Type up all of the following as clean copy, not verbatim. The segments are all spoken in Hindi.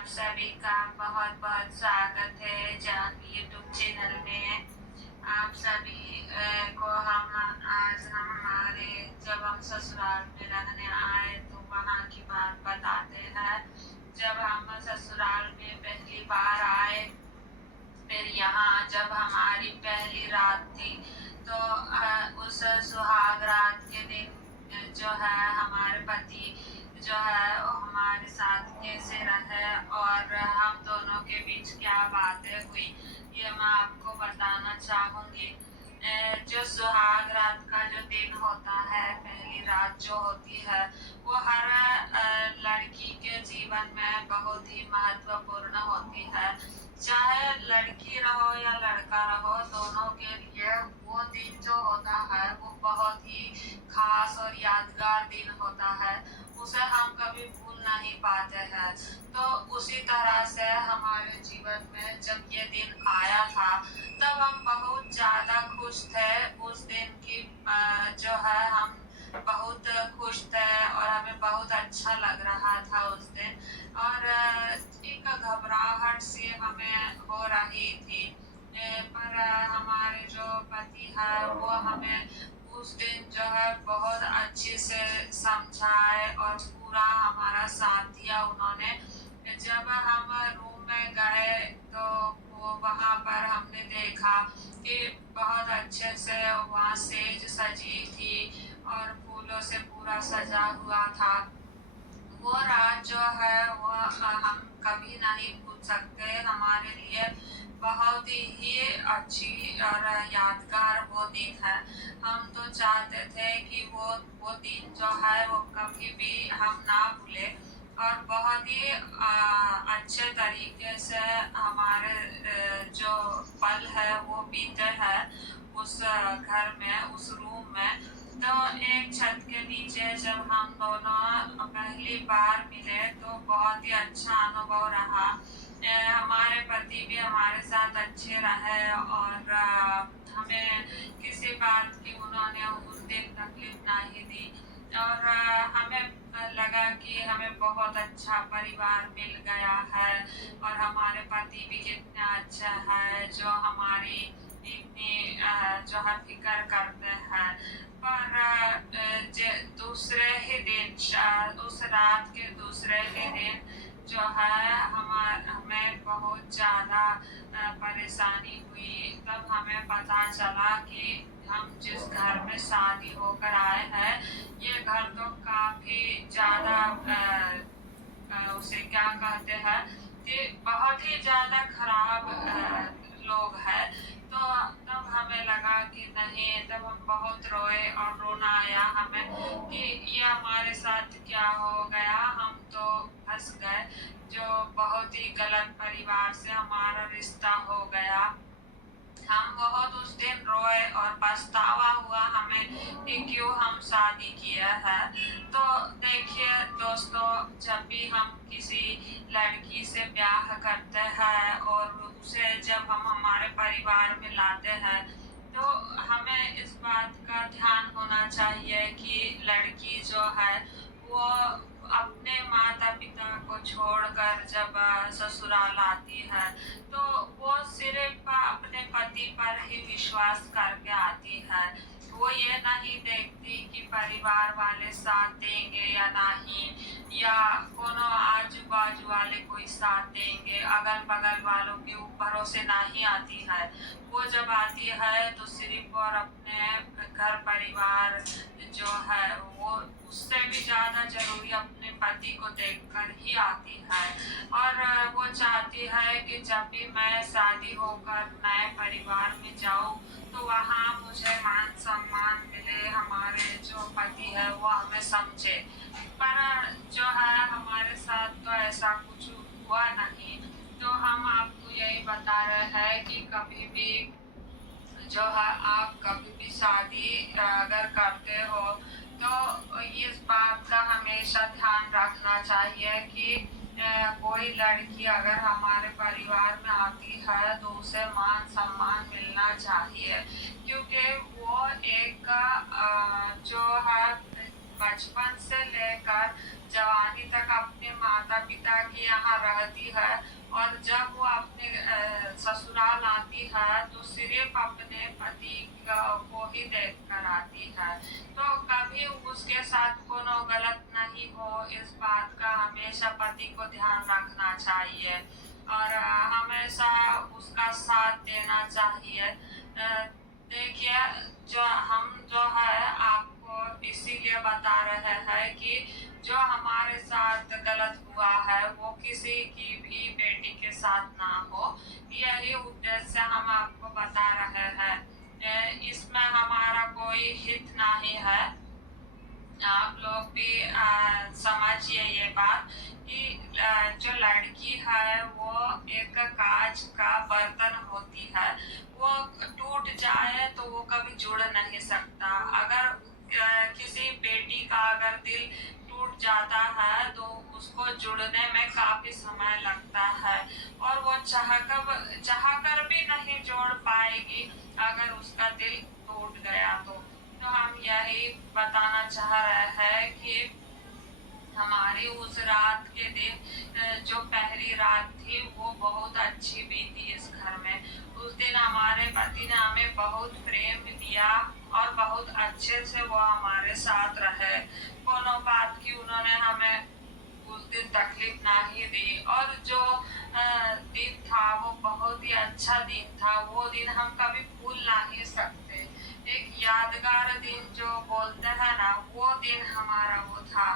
आप सभी का बहुत बहुत स्वागत है जान यूट्यूब चैनल में। आप सभी को हम आज हमारे जब हम ससुराल में रहने आए तो वहाँ की बात बताते हैं। जब हम ससुराल में पहली बार आए, फिर यहाँ जब हमारी पहली रात थी, तो उस सुहाग रात के दिन जो है हमारे पति जो है हमारे साथ कैसे रहे और हम दोनों के बीच क्या बातें हुई, ये मैं आपको बताना चाहूँगी। जो सुहाग रात का जो दिन होता है, पहली रात जो होती है, वो हर लड़की के जीवन में बहुत ही महत्वपूर्ण होती है। चाहे लड़की रहो या लड़का रहो, दोनों के लिए वो दिन जो होता है वो बहुत ही खास और यादगार दिन होता है। उसे हम कभी भूल नहीं पाते हैं। तो उसी तरह से हमारे जीवन में जब ये दिन आया था, तब हम बहुत ज़्यादा खुश थे। उस दिन की जो है हम बहुत खुश थे और हमें बहुत अच्छा लग रहा था उस दिन। और एक घबराहट सी हमें हो रही थी, पर हमारे जो पति है वो हमें उस दिन जो है बहुत अच्छे से समझाए और पूरा हमारा साथ दिया उन्होंने। जब हम रूम में गए तो वो वहाँ पर हमने देखा कि बहुत अच्छे से वहाँ सेज सजी थी और फूलों से पूरा सजा हुआ था। वो रात जो है वो हम कभी नहीं भूल सकते। हमारे लिए बहुत ही अच्छी और यादगार वो दिन है। हम तो चाहते थे कि वो दिन जो है वो कभी भी हम ना भूले और बहुत ही अच्छे तरीके से हमारे जो पल है वो बीते हैं उस घर में, उस रूम में। तो एक छत के नीचे जब हम दोनों पहली बार मिले तो बहुत ही अच्छा अनुभव रहा। हमारे पति भी हमारे साथ अच्छे रहे और हमें किसी बात की उन्होंने उस दिन तकलीफ नहीं दी और हमें लगा कि हमें बहुत अच्छा परिवार मिल गया है और हमारे पति भी कितने अच्छा है जो हमारी इतनी जो है फिक्र करते हैं। पर दूसरे ही दिन, उस रात के दूसरे ही दिन जो है हमें बहुत ज़्यादा परेशानी हुई। तब हमें पता चला कि हम जिस घर में शादी होकर आए हैं, ये घर तो काफ़ी ज़्यादा उसे क्या कहते हैं कि बहुत ही ज़्यादा खराब लोग हैं। तो तब हमें लगा कि नहीं, तब हम बहुत रोए और रोना आया हमें कि ये हमारे साथ क्या हो गया, हम तो फंस गए। जो बहुत ही गलत परिवार से हमारा रिश्ता हो गया। हम बहुत उस दिन रोए और पछतावा हुआ हमें कि क्यों हम शादी किया है। तो देखिए दोस्तों, जब भी हम किसी लड़की से ब्याह करते हैं और उसे जब हम हमारे परिवार में लाते हैं, तो हमें इस बात का ध्यान होना चाहिए कि लड़की जो है वो अपने माता पिता को छोड़कर जब ससुराल आती है तो वो सिर्फ अपने पति पर ही विश्वास करके आती है। वो ये नहीं देखती कि परिवार वाले साथ देंगे या नहीं, या कोनो आजू बाजू वाले कोई साथ देंगे, अगल बगल वालों के भरोसे नहीं आती है। वो जब आती है तो सिर्फ और अपने घर परिवार जो है वो उससे भी ज़्यादा जरूरी अपने पति को देखकर ही आती है। और वो चाहती है कि जब भी मैं शादी होकर नए परिवार में जाऊँ तो वहाँ मुझे मान सम्मान मिले, हमारे जो पति है वो हमें समझे। पर जो है हमारे साथ तो ऐसा कुछ हुआ नहीं। तो हम आपको यही बता रहे हैं कि कभी भी जो है आप कभी भी शादी अगर करते हो तो इस बात का हमेशा ध्यान रखना चाहिए कि कोई लड़की अगर हमारे परिवार में आती है तो उसे मान सम्मान मिलना चाहिए, क्योंकि वो एक जो है बचपन से लेकर जवानी तक अपने माता पिता के यहाँ रहती है और जब वो अपने ससुराल आती है तो सिर्फ अपने पति को ही देख कर आती है। तो कभी उसके साथ कोनो गलत नहीं हो, इस बात का हमेशा पति को ध्यान रखना चाहिए और हमेशा उसका साथ देना चाहिए। देखिए, जो है आपको इसीलिए बता रहे हैं कि जो हमारे साथ गलत हुआ है वो किसी की भी बेटी के साथ ना हो, यही उद्देश्य हम आपको बता रहे हैं। इसमें हमारा कोई हित नहीं है। आप लोग भी समझिए ये बात कि जो लड़की है वो एक कांच का बर्तन होती है, वो टूट जाए तो वो कभी जुड़ नहीं सकता। अगर किसी बेटी का अगर दिल टूट जाता है तो उसको जुड़ने में काफी समय लगता है और वो चाह कर भी नहीं जोड़ पाएगी अगर उसका दिल टूट गया तो हम यही बताना चाह रहे हैं कि हमारी उस रात के दिन जो पहली रात थी वो बहुत अच्छी बीती इस घर में। उस दिन हमारे पति ने हमें बहुत प्रेम दिया और बहुत अच्छे से वो हमारे साथ रहे। कोनो बात की उन्होंने हमें उस दिन तकलीफ नहीं दी और जो दिन था वो बहुत ही अच्छा दिन था। वो दिन हम कभी भूल नहीं सकते। एक यादगार दिन जो बोलते हैं ना, वो दिन हमारा वो था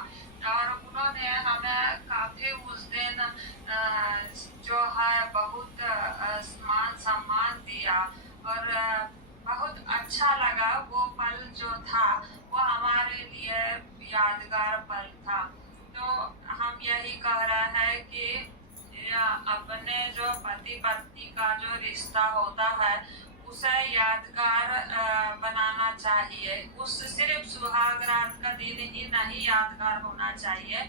और उन्होंने हमें काफी उस दिन जो है बहुत मान सम्मान दिया और बहुत अच्छा लगा। वो पल जो था वो हमारे लिए यादगार पल था। तो हम यही कह रहे हैं कि अपने जो पति पत्नी का जो रिश्ता होता है उसे यादगार बनाना चाहिए। उस सिर्फ सुहाग रात का दिन ही नहीं यादगार होना चाहिए,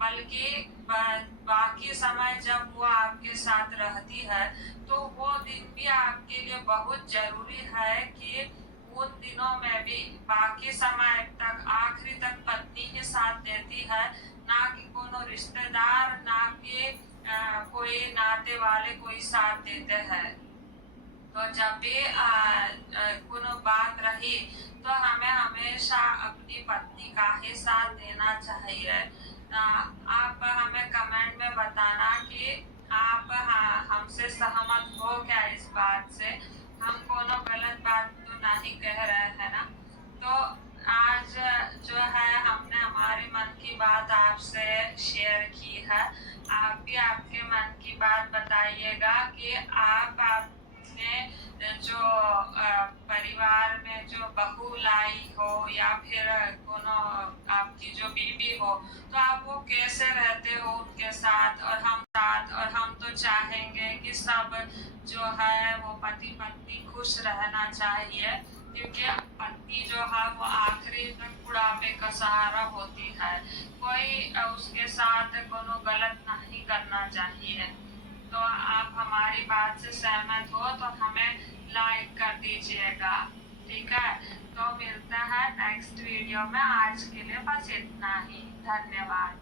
बल्कि बाकी समय जब वो आपके साथ रहती है तो वो दिन भी आपके लिए बहुत जरूरी है कि उन दिनों में भी बाकी समय तक आखिरी तक पत्नी ही साथ देती है, ना कि कोनो रिश्तेदार, ना कि कोई नाते वाले कोई साथ देते हैं। तो जब भी कोनो बात रही तो हमें हमेशा अपनी पत्नी का ही साथ देना चाहिए। आप हमें कमेंट में बताना कि आप हमसे सहमत हो क्या इस बात से। हम कोनो गलत बात तो नहीं कह रहे हैं ना। तो आज जो है हमने हमारे मन की बात आपसे शेयर की है। आप भी आपके मन की बात बताइएगा कि आप अपने जो परिवार में जो बहू लाई हो या फिर कोनो आपकी जो बीवी हो तो आप वो कैसे रहते हो उनके साथ और हम तो चाहेंगे कि सब जो है वो पति पत्नी खुश रहना चाहिए, क्योंकि पत्नी जो है वो आखिरी तक बुढ़ापे का सहारा होती है। कोई उसके साथ कोनो गलत नहीं करना चाहिए। तो आप हमारी बात से सहमत हो तो हमें लाइक कर दीजिएगा, ठीक है। तो मिलता है नेक्स्ट वीडियो में। आज के लिए बस इतना ही। धन्यवाद।